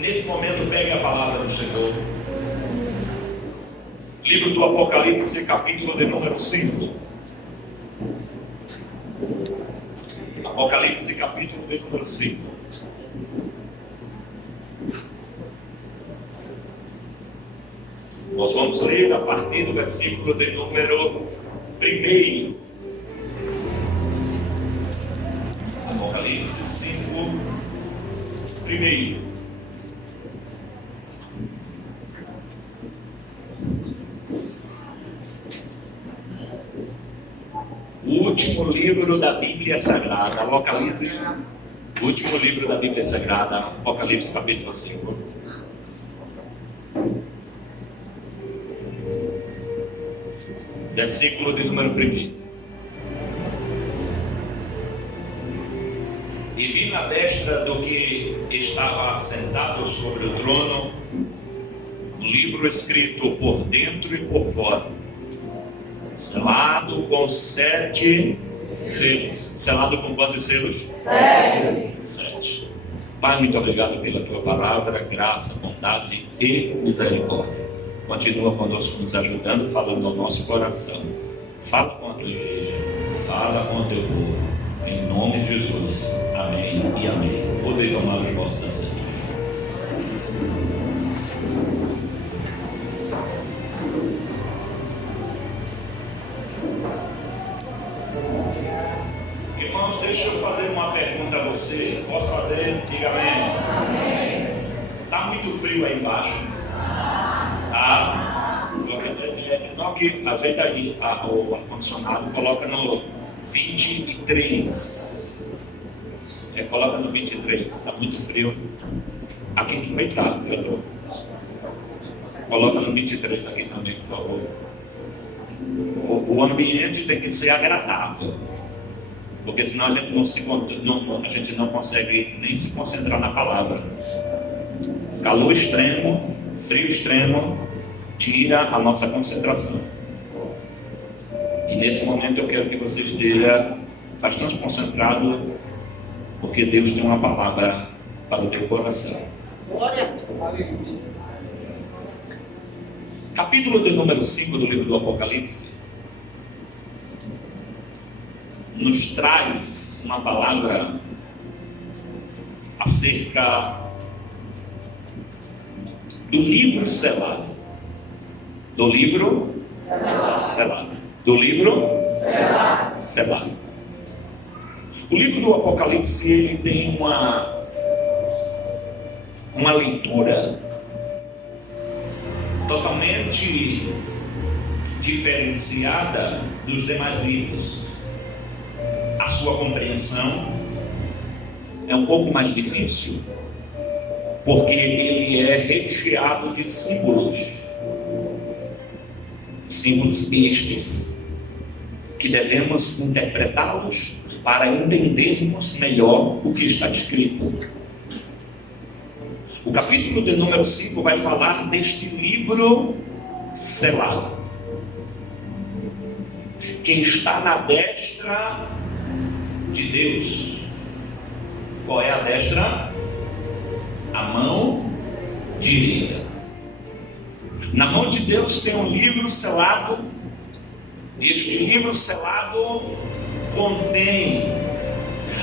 Nesse momento, pegue a palavra do Senhor. Livro do Apocalipse, capítulo de número 5. Apocalipse, capítulo de número 5. Nós vamos ler a partir do versículo de número 1. Apocalipse 5, 1. O último livro da Bíblia Sagrada. Localize o último livro da Bíblia Sagrada, Apocalipse capítulo 5. Versículo de número 1. E vi na destra do que estava assentado sobre o trono um livro escrito por dentro e por fora, selado com 7 selos. Selado com quantos selos? 7. Pai, muito obrigado pela tua palavra, graça, bondade e misericórdia. Continua conosco, nos ajudando, falando ao nosso coração. Fala com a tua igreja, fala com o teu povo. Em nome de Jesus. Amém e amém. Podem tomar os vossos assentos. Irmãos, deixa eu fazer uma pergunta a você. Posso fazer? Diga amém. Está muito frio aí embaixo? Ajeita aí o ar-condicionado, coloca no 23. Coloca no 23, está muito frio. Aqui que coitado, coloca no 23 aqui também, por favor. O ambiente tem que ser agradável, porque senão a gente não consegue nem se concentrar na palavra. Calor extremo, frio extremo, tira a nossa concentração. E nesse momento eu quero que você esteja bastante concentrado, porque Deus tem uma palavra para o teu coração. Capítulo de número 5 do livro do Apocalipse nos traz uma palavra acerca do livro selado. Do livro selado. Do livro selado. O livro do Apocalipse, ele tem uma leitura totalmente diferenciada dos demais livros. A sua compreensão é um pouco mais difícil, porque ele é recheado de símbolos estes que devemos interpretá-los para entendermos melhor o que está escrito. O capítulo de número 5 vai falar deste livro selado, que está na destra de Deus. Qual é a destra? A mão direita. Na mão de Deus tem um livro selado. Este livro selado contém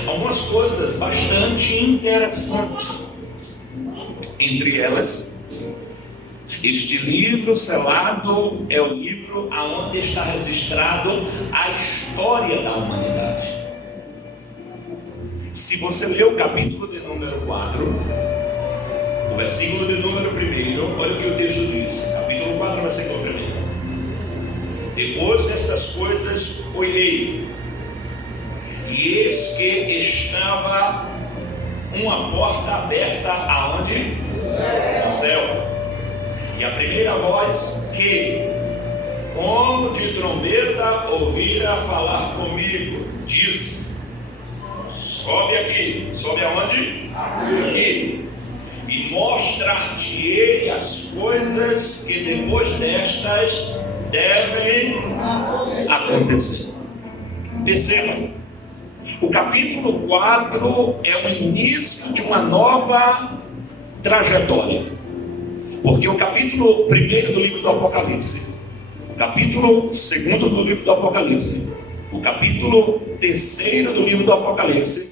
algumas coisas bastante interessantes. Entre elas, este livro selado é o livro onde está registrado a história da humanidade. Se você ler o capítulo de número 4, o versículo de número 1, olha o que o texto diz. Capítulo 4, versículo 1. Depois destas coisas olhei, e eis que estava uma porta aberta aonde? No céu. E a primeira voz que, como de trombeta, ouvira falar comigo, diz: sobe aqui. Sobe aonde? Aqui. E mostrar-te-ei as coisas que depois destas devem acontecer. Terceiro, o capítulo 4 é o início de uma nova trajetória. Porque o capítulo 1 do livro do Apocalipse, o capítulo 2 do livro do Apocalipse, o capítulo 3 do livro do Apocalipse,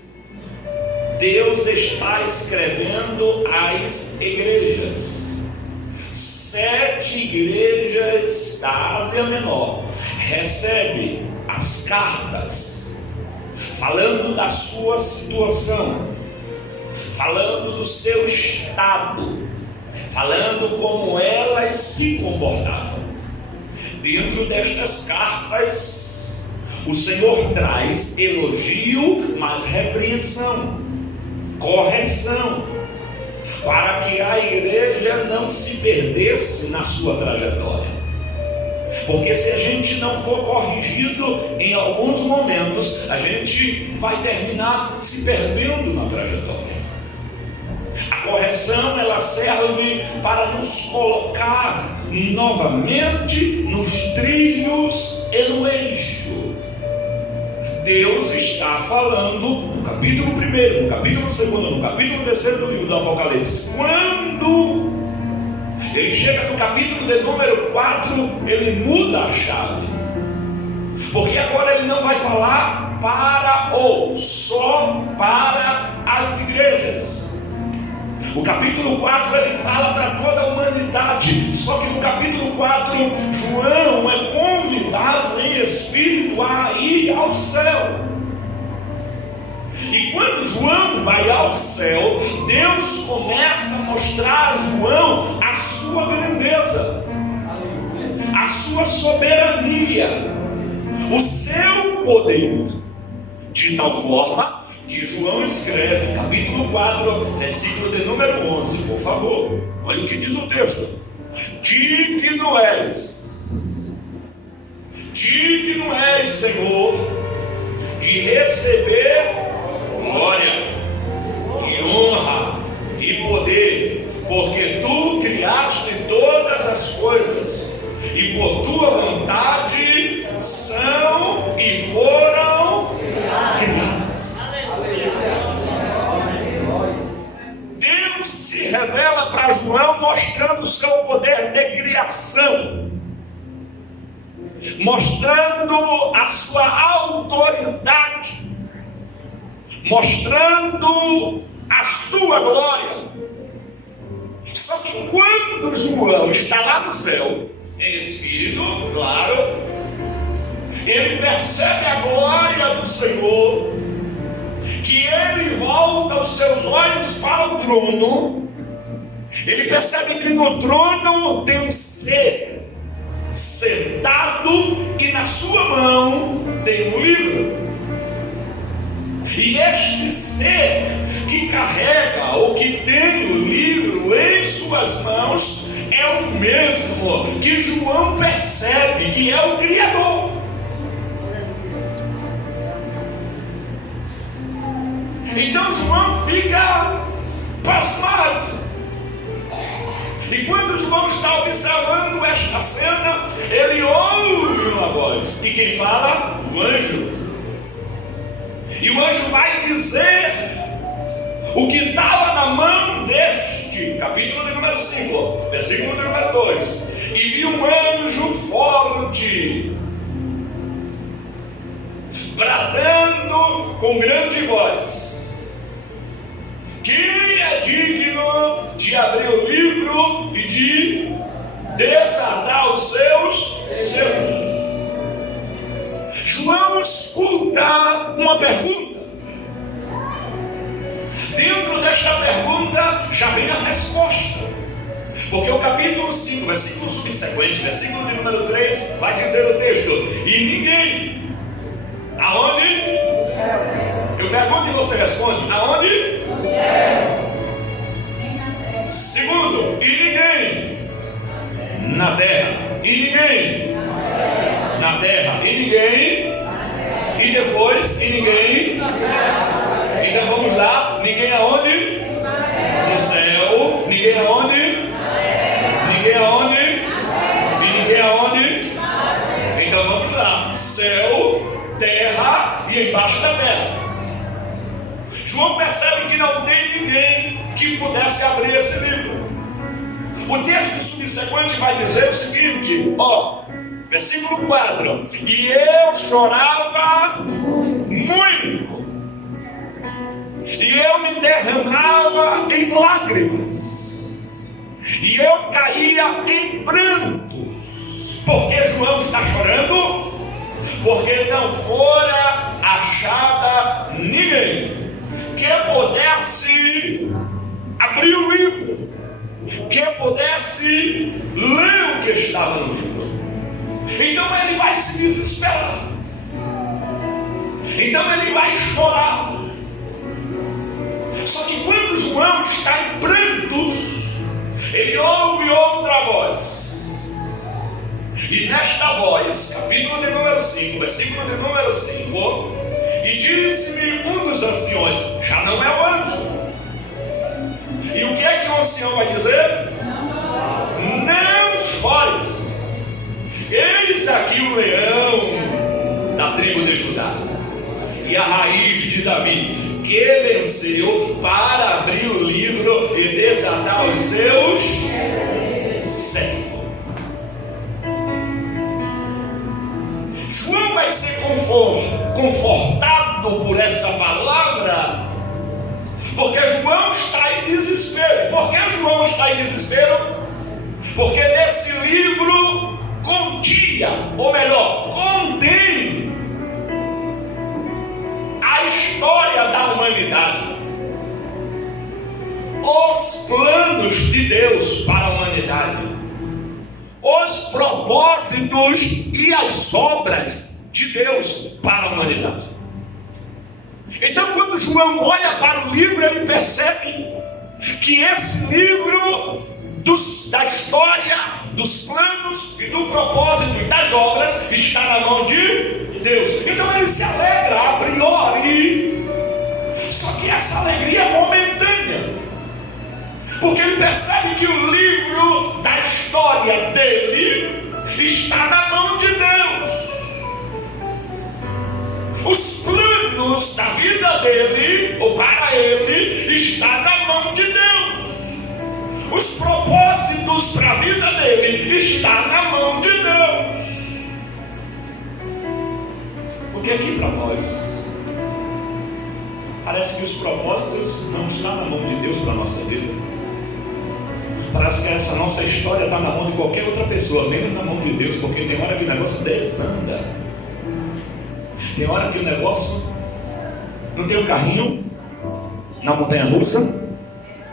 Deus está escrevendo às igrejas. 7 igrejas da Ásia Menor recebe as cartas falando da sua situação, falando do seu estado, falando como elas se comportavam. Dentro destas cartas, o Senhor traz elogio, mas repreensão, correção, para que a igreja não se perdesse na sua trajetória. Porque se a gente não for corrigido em alguns momentos, a gente vai terminar se perdendo na trajetória. A correção, ela serve para nos colocar novamente nos trilhos e no eixo. Deus está falando no capítulo 1, no capítulo 2, no capítulo 3 do livro do Apocalipse. Quando ele chega no capítulo de número 4, ele muda a chave. Porque agora ele não vai falar para ou só para as igrejas. O capítulo 4 ele fala para toda a humanidade. Só que no capítulo 4, João é convidado em espírito a ir ao céu. E quando João vai ao céu, Deus começa a mostrar a João a sua grandeza, a sua soberania, o seu poder, de tal forma que João escreve, capítulo 4, versículo de número 11, por favor, olha o que diz o texto: digno és, Senhor, de receber glória e honra e poder, porque tu criaste todas as coisas, e por tua vontade são e foram criadas. Deus se revela para João mostrando o seu poder de criação, mostrando a sua autoridade, mostrando a sua glória. Só que quando João está lá no céu, em espírito, claro, ele percebe a glória do Senhor, que ele volta os seus olhos para o trono. Ele percebe que no trono tem um ser sentado e na sua mão tem um livro. E este ser que carrega ou que tem o livro em suas mãos é o mesmo que João percebe que é o Criador. Então João fica pasmado. E quando João está observando esta cena, ele ouve uma voz. E quem fala? O anjo. E o anjo vai dizer o que estava na mão deste, capítulo de número 5, versículo de número 2. E viu um anjo forte, bradando com grande voz: quem é digno de abrir o livro e de desatar os seus selos? João escuta uma pergunta. Dentro desta pergunta já vem a resposta. Porque o capítulo 5, versículo subsequente, versículo de número 3, vai dizer o texto: e ninguém. Aonde? Eu pergunto e você responde: aonde? Segundo, e ninguém na terra, e ninguém na terra, e ninguém, e depois, e ninguém. Então vamos lá: ninguém aonde? No céu. Ninguém aonde? Ninguém aonde? E ninguém aonde? Então vamos lá: céu, terra e embaixo da terra. João percebe que não tem ninguém abrir esse livro. O texto subsequente vai dizer o seguinte, versículo 4: e eu chorava muito, e eu me derramava em lágrimas, e eu caía em prantos. Por que João está chorando? Porque não fora achada ninguém que pudesse abrir o livro, que pudesse ler o que estava no livro. Então ele vai se desesperar, então ele vai chorar. Só que quando João está em prantos, ele ouve outra voz. E nesta voz, capítulo de número 5, versículo de número 5, e disse-me um dos anciões, já não é o anjo. E o que é que o ancião vai dizer? Não chores. Eis aqui o leão da tribo de Judá e a raiz de Davi, que venceu para abrir o livro e desatar os seus sete. João vai ser confortado por essa palavra, porque João está em desespero. Por que João está em desespero? Porque nesse livro continha, ou melhor, contém a história da humanidade, os planos de Deus para a humanidade, os propósitos e as obras de Deus para a humanidade. Então, quando João olha para o livro, ele percebe que esse livro da história, dos planos e do propósito e das obras está na mão de Deus. Então ele se alegra a priori, só que essa alegria é momentânea, porque ele percebe que o livro da história dele está na mão de Deus. Os planos da vida dele, ou para ele, está na mão de Deus. Os propósitos para a vida dele está na mão de Deus. Porque aqui para nós parece que os propósitos não estão na mão de Deus para a nossa vida. Parece que essa nossa história está na mão de qualquer outra pessoa, menos na mão de Deus, porque tem hora que o negócio desanda. Tem hora que o negócio não tem um carrinho na montanha-russa.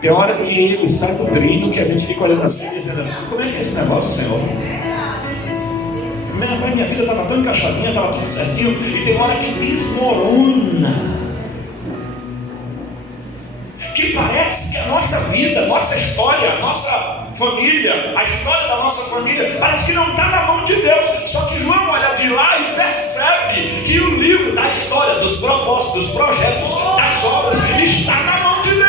Tem hora que ele sai do trilho, que a gente fica olhando assim, dizendo, como é que é esse negócio, Senhor? Minha vida estava tão encaixadinha, estava tudo certinho, e tem hora que desmorona. Que parece que a nossa vida, a nossa história, a nossa família, a história da nossa família, parece que não está na mão de Deus. Só que João olha de lá e percebe que o livro da história, dos propósitos, dos projetos, das obras, está na mão de Deus.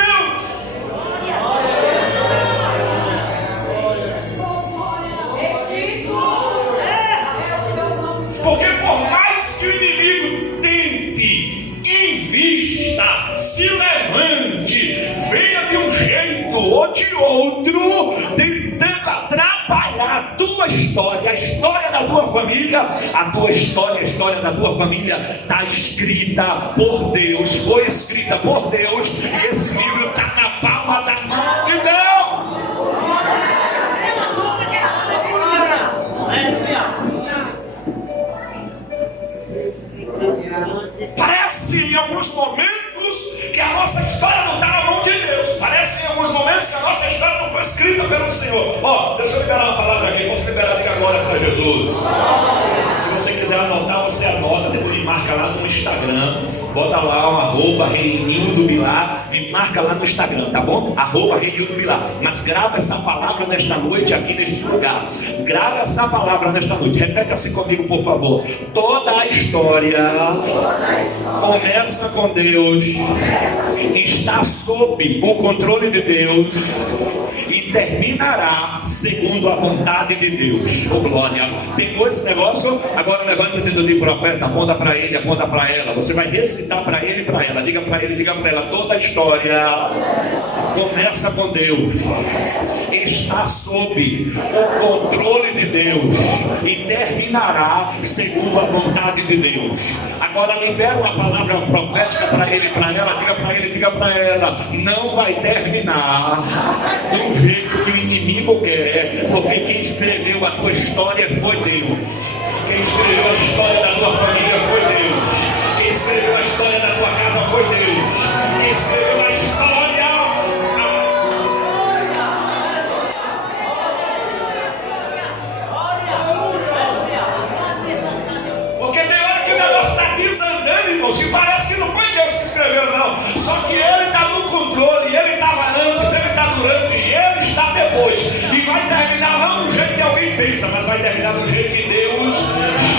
Porque por mais que o inimigo tente, invista, se levante, venha de um jeito ou de outro, tentando atrapalhar a tua história, a história da tua família, a tua história, a história da tua família está escrita por Deus, foi escrita por Deus, e esse livro está na palma da mão de Deus. Parece em alguns momentos que a nossa história não está na mão de Deus. Parece em alguns momentos que a nossa história não foi escrita pelo Senhor. Deixa eu liberar uma palavra aqui. Vamos liberar aqui agora para Jesus. Se você quiser anotar, você anota. Depois me marca lá no Instagram. Bota lá o @Reininho do Bilar. Me marca lá no Instagram, tá bom? @Reininho do Bilar. Mas grava essa palavra nesta noite aqui neste lugar. Grava essa palavra nesta noite. Repete assim comigo, por favor. Toda a história começa com Deus, está sob o controle de Deus e terminará segundo a vontade de Deus. Oh, glória. Pegou esse negócio? Agora levanta o dedo de profeta, aponta para ele, aponta para ela. Você vai recitar para ele e para ela. Diga para ele, diga para ela. Toda a história começa com Deus. Está sob o controle de Deus e terminará segundo a vontade de Deus. Agora libera uma palavra profética para ele e para ela. Diga para ele, diga para ela. Não vai terminar do jeito que o inimigo quer, porque quem escreveu a tua história foi Deus. Quem escreveu a história da tua família foi Deus. Quem escreveu a história da tua casa foi Deus. Quem escreveu a história... Porque tem hora que o negócio está desandando, irmãos, e parece que não foi Deus que escreveu, não. Só que ele está no controle, ele estava antes, ele está durante, e ele está depois. E vai terminar não do jeito que alguém pensa, mas vai terminar do jeito que Deus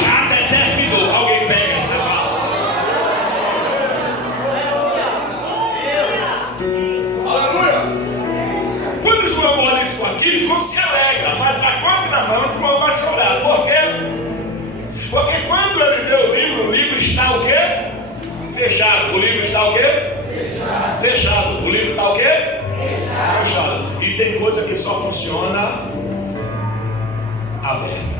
já determinou. Alguém pega essa palavra. Aleluia! Quando João olha isso aqui, João se alegra, mas na contramão João vai chorar. Por quê? Porque quando ele vê o livro está o quê? Fechado. O livro está o quê? Fechado. O livro está o quê? Fechado. E tem coisa que só funciona aberta.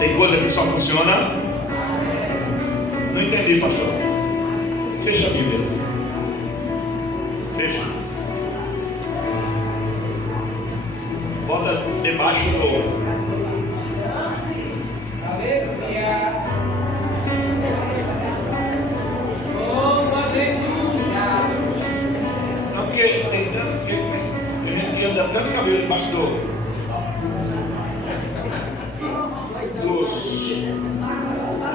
Tem coisa que só funciona. Não entendi, pastor. Fecha a Bíblia. Fecha. Bota debaixo do... Não, porque tem tanto que anda tanto cabelo debaixo do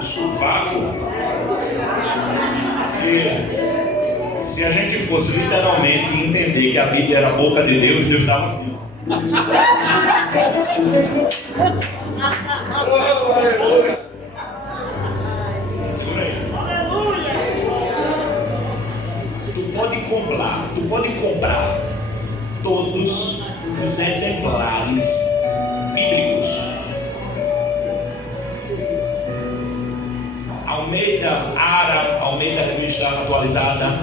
sovaco, que se a gente fosse literalmente entender que a Bíblia era a boca de Deus, Deus dava assim. Segura aí. Tu pode comprar todos os exemplares bíblicos. Almeida Ara, Almeida Revista Atualizada,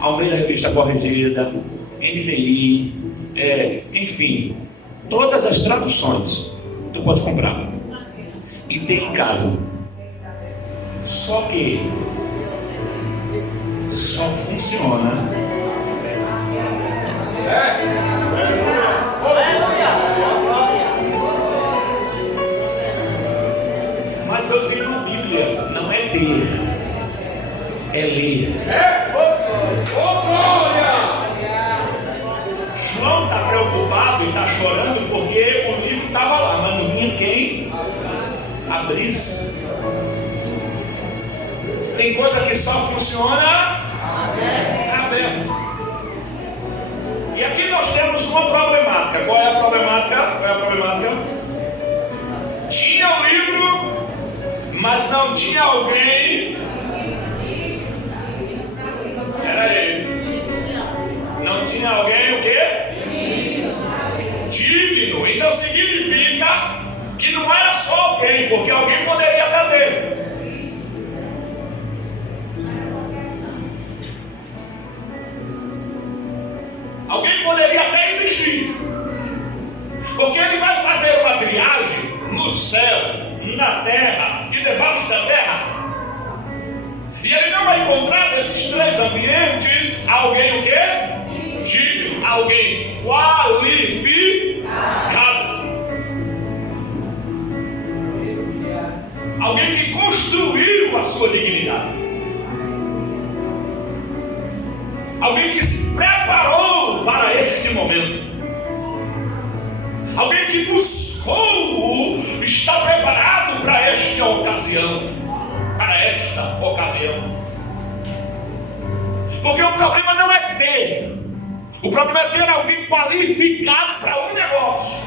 Almeida Revista Corrigida, NVI, enfim, todas as traduções tu pode comprar e ter em casa. Só que só funciona mas eu digo Bíblia, não é ter, é ler. João está preocupado e está chorando porque o livro estava lá, mas não tinha quem abrisse. Tem coisa que só funciona aberto. E aqui nós temos uma problemática. Qual é a problemática? Tinha o livro, mas não tinha alguém. Não tinha alguém o quê? Digno. Então significa que não era só alguém, porque alguém poderia fazer. Alguém poderia até existir, porque ele vai fazer uma viagem no céu, na terra e debaixo da terra, e ele não vai encontrar nesses três ambientes alguém o quê? Digno, alguém qualificado, alguém que construiu a sua dignidade, alguém que se preparou para este momento, alguém que buscou, está preparado para esta ocasião, porque o problema não é ter, o problema é ter alguém qualificado para um negócio.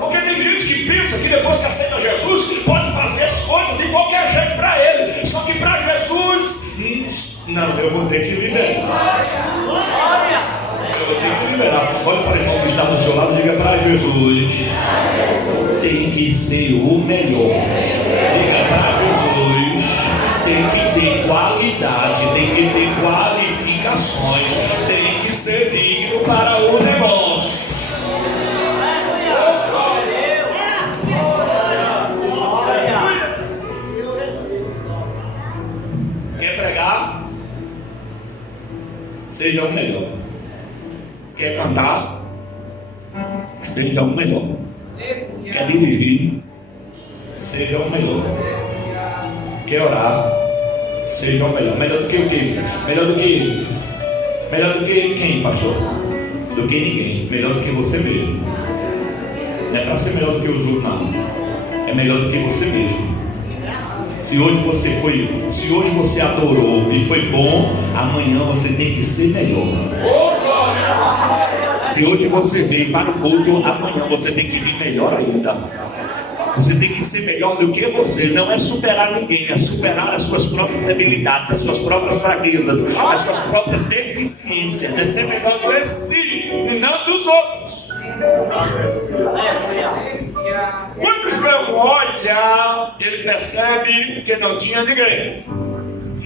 Porque tem gente que pensa que depois que aceita Jesus pode fazer as coisas de qualquer jeito para ele. Só que para Jesus Não, eu vou ter que liberar. Eu vou ter que liberar. Olha para o irmão que está do seu lado, diga para Jesus. Tem que ser o melhor. Diga para Jesus. Tem que ter qualidade, tem que ter qualificações, tem que ser digno para o negócio. Quer pregar? Seja o melhor. Quer cantar? Seja o melhor. Quer dirigir? Seja o melhor. Quer orar? Seja o melhor. Melhor do que o quê? Melhor do que quem, pastor? Do que ninguém. Melhor do que você mesmo. Não é para ser melhor do que os outros, não. É melhor do que você mesmo. Se hoje você adorou e foi bom, amanhã você tem que ser melhor. Se hoje você veio para o culto, amanhã você tem que vir melhor ainda. Você tem que ser melhor do que você. Não é superar ninguém, é superar as suas próprias debilidades, as suas próprias fraquezas, as suas próprias deficiências. É ser melhor de si e não dos outros. Quando João olha, ele percebe que não tinha ninguém.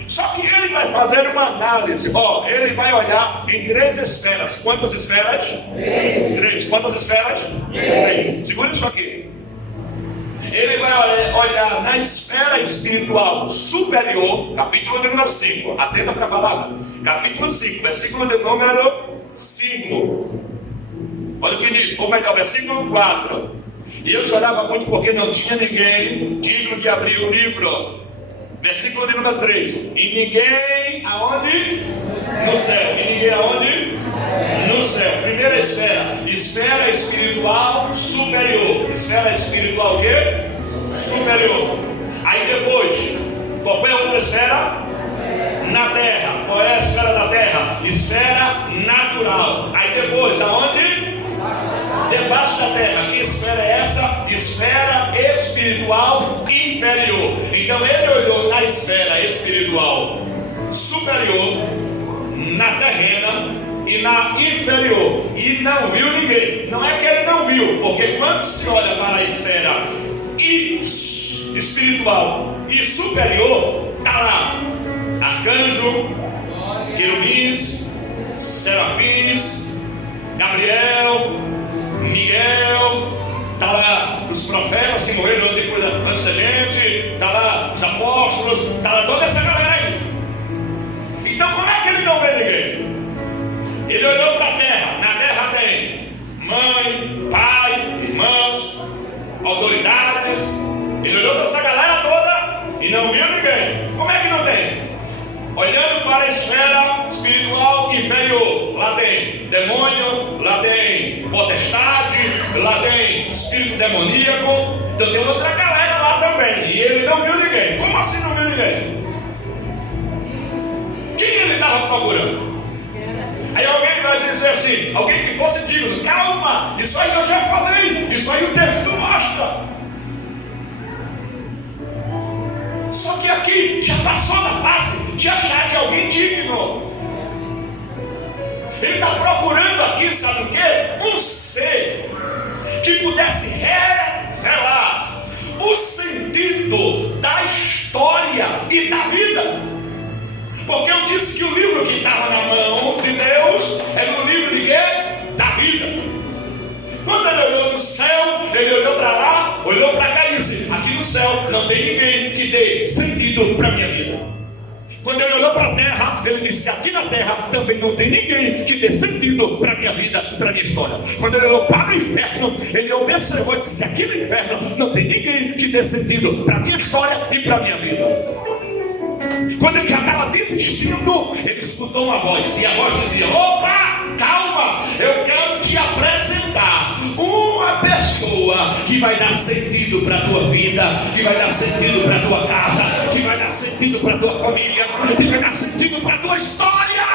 Só que ele vai fazer uma análise. Ele vai olhar em 3 esferas. Quantas esferas? 3. Quantas esferas? 3. Segura isso aqui. Ele vai olhar na esfera espiritual superior, capítulo número 5. Atenta para a palavra. Capítulo 5, versículo de número 5. Olha o que diz, ou melhor, versículo 4. E eu chorava muito porque não tinha ninguém digno de abrir o livro. Versículo de número 3. E ninguém aonde? No céu. E ninguém aonde? No céu. Primeira esfera. Esfera espiritual superior. Esfera espiritual o quê? Superior. Aí depois, qual foi a outra esfera? Na terra. Qual é a esfera da terra? Esfera natural. Aí depois, aonde? Debaixo da terra. Que esfera é essa? Esfera espiritual inferior. Então ele olhou na esfera espiritual superior, na terrena e na inferior, e não viu ninguém. Não é que ele não viu, porque quando se olha para a esfera espiritual e superior, está lá arcanjo, querubins, serafins, Gabriel, Miguel, está lá os profetas que morreram antes da gente, está lá os apóstolos, está lá toda essa galera aí. Então como é que ele não vê ninguém? Ele olhou para a terra. Na terra tem mãe, pai, irmãos, autoridades. Ele olhou para essa galera toda e não viu ninguém. Como é que não tem? Olhando para a esfera espiritual inferior, lá tem demônio, lá tem potestade, lá tem espírito demoníaco. Então tem outra galera lá também. E ele não viu ninguém. Como assim não viu ninguém? Quem ele estava procurando? Aí alguém vai dizer assim, alguém que fosse digno, calma, isso aí eu já falei, isso aí o texto mostra. Só que aqui já passou da fase de achar que alguém digno. Ele está procurando aqui, sabe o quê? Um ser que pudesse revelar o sentido da história e da vida. Porque eu disse que o livro que estava na mão de Deus era o livro de quê? Da vida. Quando ele olhou no céu, ele olhou para lá, olhou para cá e disse, aqui no céu não tem ninguém que dê sentido para a minha vida. Quando ele olhou para a terra, ele disse, aqui na terra também não tem ninguém que dê sentido para a minha vida, para a minha história. Quando ele olhou para o inferno, ele observou e disse, aqui no inferno não tem ninguém que dê sentido para a minha história e para a minha vida. Quando ele já estava desistindo, ele escutou uma voz, e a voz dizia, opa, calma, eu quero te apresentar uma pessoa que vai dar sentido para a tua vida, que vai dar sentido para a tua casa, que vai dar sentido para a tua família, que vai dar sentido para a tua história.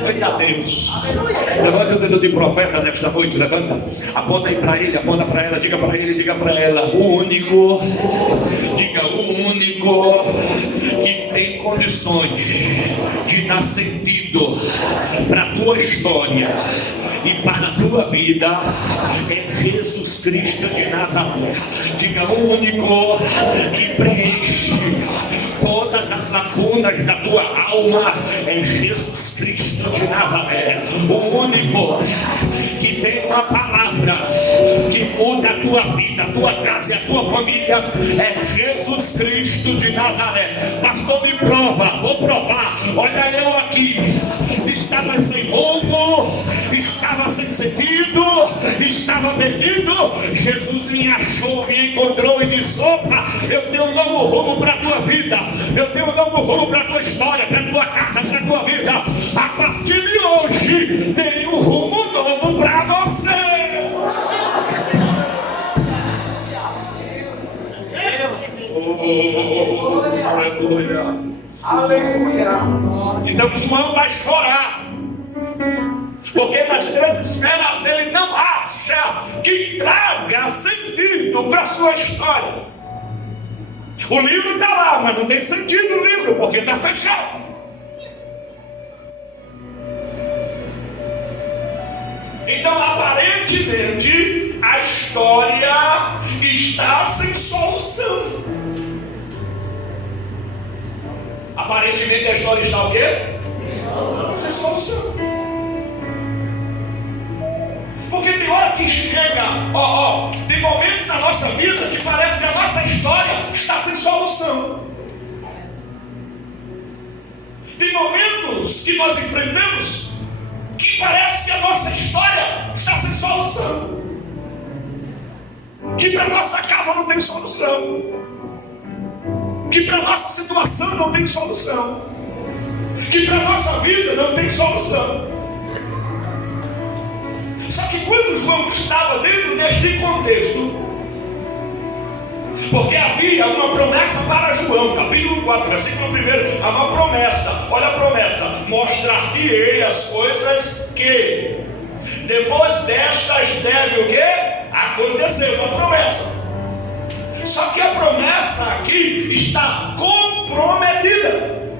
Glória a Deus. Levanta o dedo de profeta nesta noite, levanta. Aponta aí para ele, aponta para ela, diga para ele, diga para ela. O único o único que tem condições de dar sentido para a tua história e para a tua vida é Jesus Cristo de Nazaré. Diga: o único que preenche todas as lacunas da tua alma é Jesus Cristo de Nazaré. O único que tem uma palavra que muda a tua vida, a tua casa e a tua família é Jesus Cristo de Nazaré. Pastor, me prova, vou provar. Olha eu aqui, estava sem rumo, estava sem sentido, estava perdido. Jesus me achou, me encontrou e disse: opa, eu tenho um novo rumo para a tua vida, eu tenho um novo rumo para a tua história, para a tua casa, para a tua vida. A partir de hoje tem um rumo novo para você. Aleluia. Aleluia. Então João vai chorar, porque nas desesperas ele não acha que traga sentido para a sua história. O livro está lá, mas não tem sentido o livro, porque está fechado. Então, aparentemente, a história está sem solução. Aparentemente a história está o quê? Sem solução. Porque tem hora que chega, tem momentos na nossa vida que parece que a nossa história está sem solução. Tem momentos que nós enfrentamos que parece que a nossa história está sem solução. Que para a nossa casa não tem solução. Que para a nossa situação não tem solução. Que para a nossa vida não tem solução. Só que quando João estava dentro deste contexto, porque havia uma promessa para João, capítulo 4, versículo 1, há uma promessa, olha a promessa: mostrar-te-ei as coisas que depois destas deve o quê? Acontecer, uma promessa. Só que a promessa aqui está comprometida,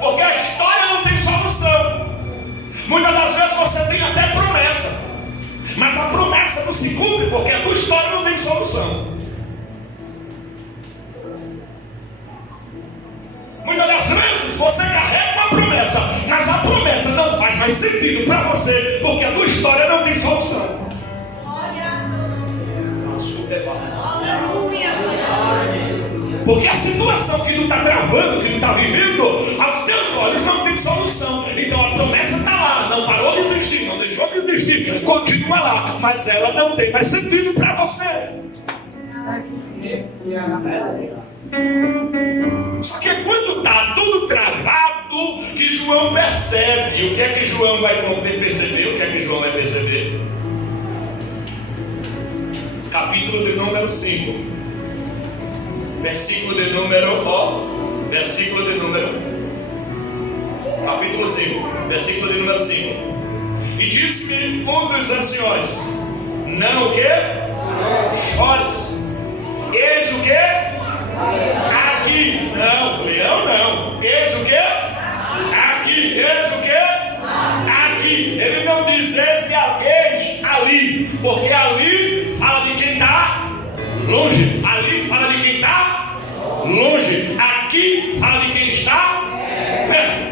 porque a história não tem solução. Muitas das vezes você tem até promessa, mas a promessa não se cumpre porque a tua história não tem solução. Muitas das vezes você carrega uma promessa, mas a promessa não faz mais sentido para você porque a tua história não tem solução. Porque a situação que tu está travando, que tu está vivendo, aos teus olhos não tem solução. Então a promessa está lá, não parou de existir, não deixou de existir, continua lá, mas ela não tem mais sentido para você. Só que quando está tudo travado, que João percebe. O que é que João vai perceber? O que é que João vai perceber? Capítulo de número 5. Versículo de número capítulo 5, versículo de número 5. E disse-me um dos anciões: não o quê? Chores. Eis o quê? Aqui. Não, leão não. Eis o quê? Aqui. Eis o quê? Aqui. Ele não diz esse eis ali, porque ali fala de quem está longe. Ali fala de quem está longe. Aqui fala de quem está perto.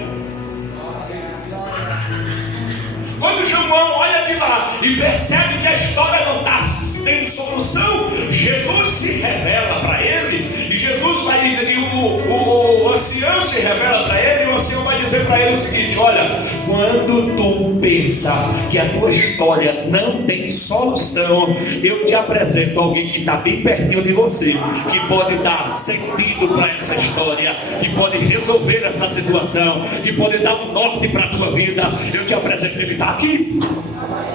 Quando João olha de lá e percebe que a história não está tendo solução, Jesus se revela para ele. E Jesus vai dizer, o ancião se revela para ele. E o ancião vai dizer para ele o seguinte: olha, quando tu pensa que a tua história não tem solução, eu te apresento alguém que está bem pertinho de você, que pode dar sentido para essa história, que pode resolver essa situação, que pode dar um norte para a tua vida. Eu te apresento, ele está aqui.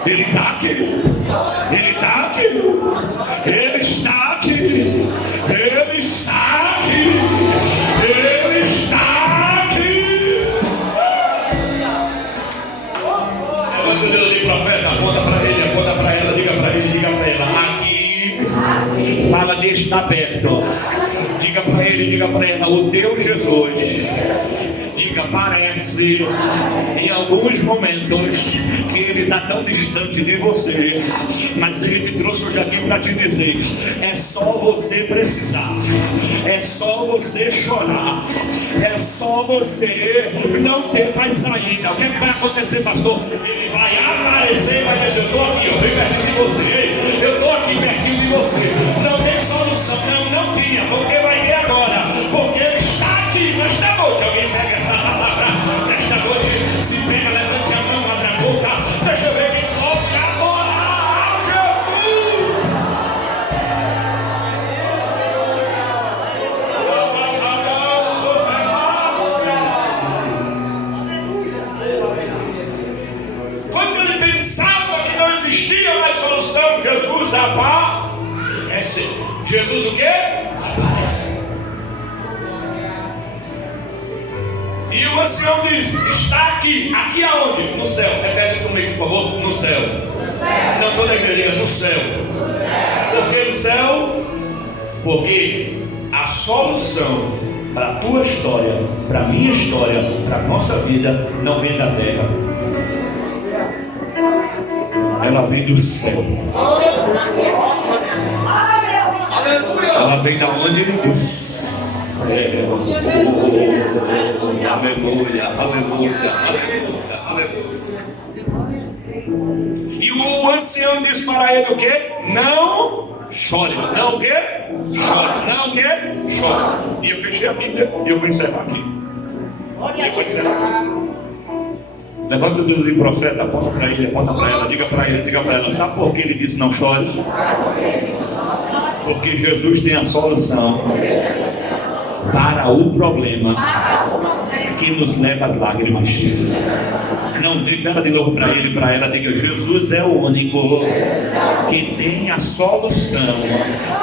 Ele está aqui. Ele está aqui. Ele está aqui. Ele está aqui. Ele está aqui. Levanta o dedo de profeta, aponta para ele, aponta para ela, diga para ele, diga para ela. Aqui fala deste está perto. Diga para ele, diga para ela, o teu Jesus. Diga, parece em alguns momentos que ele está tão distante de você, mas ele te trouxe hoje aqui para te dizer: é só você precisar, é só você chorar, é só você não ter mais saída. O que é que vai acontecer, pastor? Ele vai aparecer e vai dizer: eu estou aqui, eu venho pertinho de você, eu estou aqui pertinho de você. Não tem solução, não tinha, porque vai ter agora, porque ele está aqui. Nesta noite, alguém pega essa palavra, nesta noite, se pega, levante a mão, abre a boca, deixa eu ver quem toca agora. Quando ele pensava que não existia mais solução, Jesus aparece. Jesus o quê? Aparece. E o ancião diz: está aqui. Aqui aonde? No céu. Repete comigo, por favor. No céu. Não, toda a igreja, no céu. Por que no céu? Porque a solução para a tua história, para a minha história, para a nossa vida, não vem da terra. Ela vem do céu. Ela vem da onde? Do céu. Aleluia, aleluia, aleluia. E o ancião diz para ele o quê? Não chores. Não o quê? Chores. Não o quê? Chores. E eu fechei a Bíblia e eu vou encerrar aqui. Eu vou encerrar aqui. Levanta o dedo de profeta, aponta para ele, aponta para ela, diga para ele, diga para ela. Sabe por que ele disse não chores? Porque Jesus tem a solução para o problema que nos leva às lágrimas. Não, diga de novo para ele, para ela, diga: Jesus é o único que tem a solução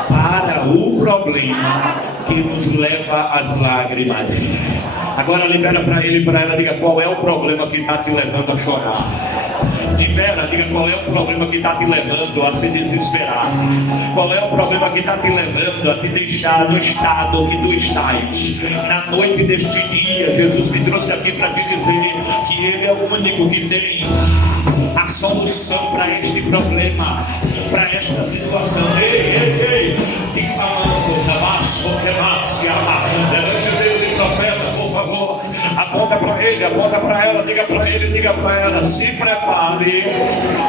para o problema que nos leva às lágrimas. Agora libera para ele e para ela, diga: qual é o problema que está te levando a chorar? Libera, diga: qual é o problema que está te levando a se desesperar? Qual é o problema que está te levando a te deixar no estado que tu estás? Na noite deste dia, Jesus me trouxe aqui para te dizer que Ele é o único que tem a solução para este problema, para esta situação. Ei, que falando, levante o dedo de profeta, por favor. Aponta para ele, aponta para ela, diga para ele, diga para ela: se prepare,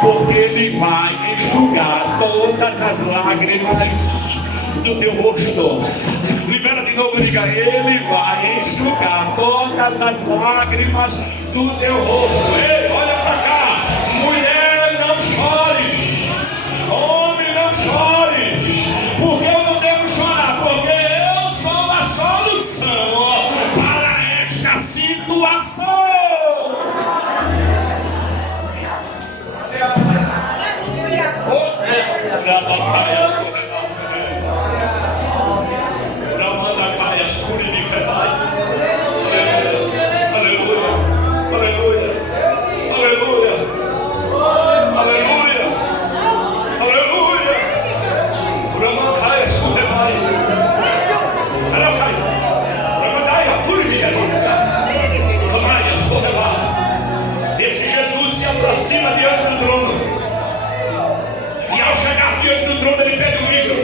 porque ele vai enxugar todas as lágrimas do teu rosto. Libera de novo, diga: ele vai enxugar todas as lágrimas do teu rosto. Ei, olha para cá, mulher, não chore, homem, não chore, porque eu não devo chorar, porque eu sou a solução para esta situação. Esse Jesus se aproxima diante do trono. E ao chegar diante do trono, ele pega o livro.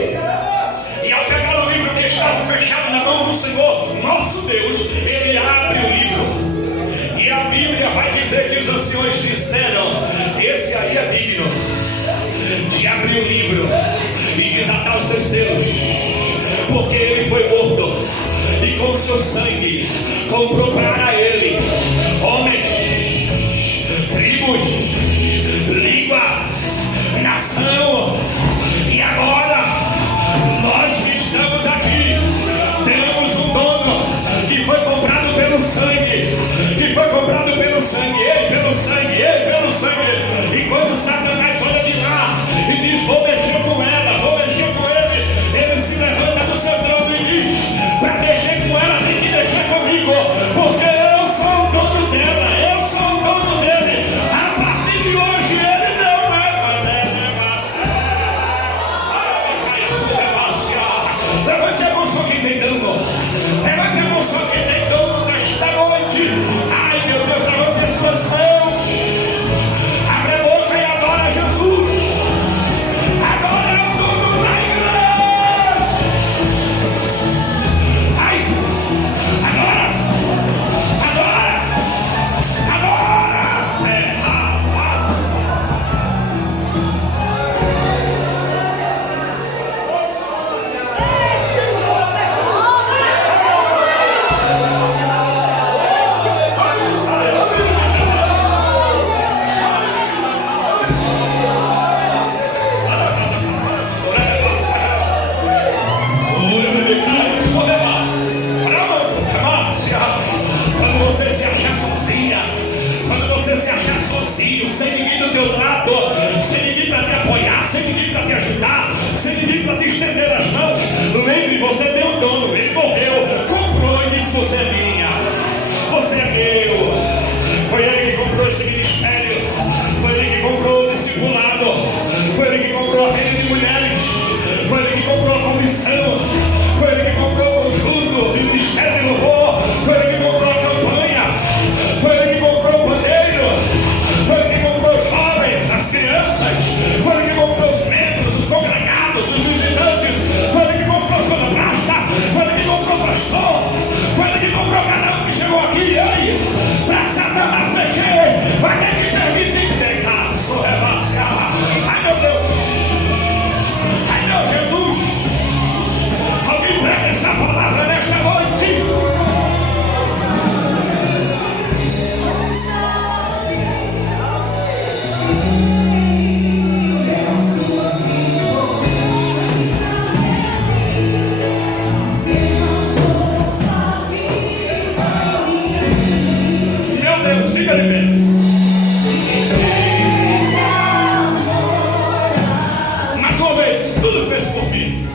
E ao pegar o livro que estava fechado na mão do Senhor, nosso Deus, ele abre o livro. E a Bíblia vai dizer que os anciões disseram: esse aí é digno de abrir o livro e desatar os seus selos, porque ele foi morto e com seu sangue comprou para ele homens, tribos, língua, nação. E agora nós que estamos aqui temos um dono que foi comprado pelo sangue, que foi comprado pelo sangue, ele pelo sangue, ele pelo sangue. E quando Satanás olha de lá e diz: vou mexer com ela, vou mexer com ele, ele se levanta do seu trono e diz: para mexer com ela tem que mexer comigo, porque eu sou o dono dela. Levante a mão só quem tem dano. Levante a mão só quem tem dano nesta noite. Ai, meu Deus, levante as suas mãos. Abre a boca e adora Jesus. Agora é o dono da igreja. Ai, agora. Quando você se achar sozinha, quando você se achar sozinho, sem ninguém do teu lado, sem ninguém para te apoiar, sem ninguém para te ajudar, sem ninguém para te estender as mãos, lembre, você tem um dono, ele morreu, comprou e disse: você é minha, você é meu. Foi ele que comprou esse ministério, foi ele que comprou o discipulado, foi ele que comprou a rede de mulheres, foi ele que comprou a comissão, foi ele que comprou o conjunto, o ministério de louvor, foi ele que comprou a campanha, foi ele que comprou o pandeiro, foi ele que comprou os jovens, as crianças, foi ele que comprou os membros, os congregados, os visitantes, foi ele que comprou a sonoplasta, foi ele que comprou o pastor, foi ele que comprou cada um que chegou aqui. Aí, para Satanás mexer, vai ter que permitir pecar, sorrevaciar. Ai, meu Deus, ai, meu Jesus. Alguém prega essa palavra nesta noite. Meu Deus, fica de pé. Mais uma vez, tudo fez por mim.